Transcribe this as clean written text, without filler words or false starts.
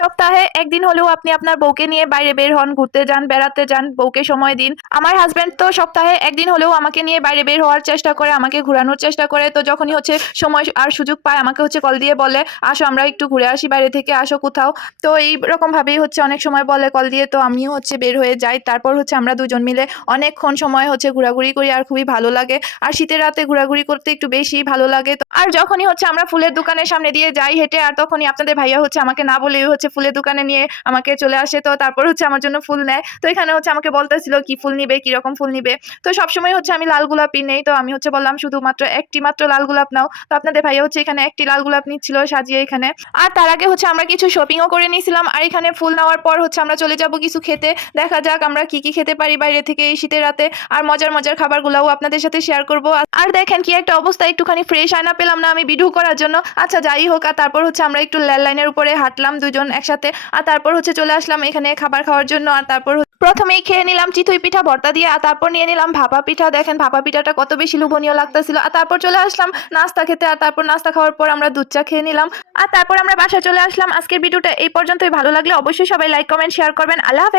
সপ্তাহে একদিন হলেও আপনি আপনার বউকে নিয়ে বাইরে বের হন, ঘুরতে যান, বেড়াতে যান, বউকে সময় দিন। আমার হাজবেন্ড তো সপ্তাহে একদিন হলেও আমাকে নিয়ে বাইরে বের হওয়ার চেষ্টা করে, আমাকে ঘোরানোর চেষ্টা করে। তো যখনই সময় আর সুযোগ পায় আমাকে কল দিয়ে বলে, আসো আমরা একটু ঘুরে আসি বাইরে থেকে, আসো কোথাও। তো এইরকম ভাবেই অনেক সময় বলে কল দিয়ে, তো আমিও বের হয়ে যাই। তারপর আমরা দুজন মিলে অনেকক্ষণ সময় ঘোরাঘুরি করি আর খুবই ভালো লাগে। আর শীতের রাতে ঘোরাঘুরি করতে একটু বেশি ভালো লাগে। তো আর যখনই আমরা ফুলের দোকানের সামনে দিয়ে যাই হেঁটে, আর তখনই আপনাদের ভাইয়া আমাকে না বলেই ফুলের দোকানে নিয়ে আমাকে চলে আসে। তো তারপর আমার জন্য ফুল নেয়। তো এখানে আমাকে বলতেছিল কি ফুল নিবে, কিরকম ফুল নিবে। তো সবসময় আমি লাল গোলাপই নেই। তো আমি বললাম শুধুমাত্র একটি মাত্র লাল গোলাপ নাও। তো আপনাদের ভাইয়া এখানে একটি লাল গোলাপ নিচ্ছিল সাজিয়ে এখানে। আর তার আগে আমরা কিছু শপিংও করে নিয়েছিলাম। আর এখানে ফুল নেওয়ার পর আমরা চলে যাব কিছু খেতে। দেখা যাক আমরা কি কি খেতে পারি বাইরে থেকে এই শীতের রাতে। আর মজার মজার খাবারগুলোও আপনাদের সাথে শেয়ার করব। আর দেখেন কি একটা অবস্থা, একটুখানি ফ্রেশ আয়না পেলাম না আমি ভিডিও করার জন্য। আচ্ছা যাই হোক। আর তারপর আমরা একটু রেল লাইনের উপরে হাঁটলাম দুজন একসাথে। আর তারপর চলে আসলাম এখানে খাবার খাওয়ার জন্য। আর তারপর প্রথমেই খেয়ে নিলাম চিতই পিঠা ভর্তা দিয়ে। আর তারপর নিয়ে নিলাম ভাপা পিঠা। দেখেন ভাপা পিঠাটা কত বেশি লোভনীয় লাগতেছিল। আর তারপর চলে আসলাম নাস্তা খেতে। আর তারপর নাস্তা খাওয়ার পর আমরা দুধ চা খেয়ে নিলাম। আর তারপর আমরা বাসায় চলে আসলাম। আজকের ভিডিওটা এই পর্যন্তই। ভালো লাগলে অবশ্যই সবাই লাইক কমেন্ট শেয়ার করবেন। আল্লাহ হাফেজ।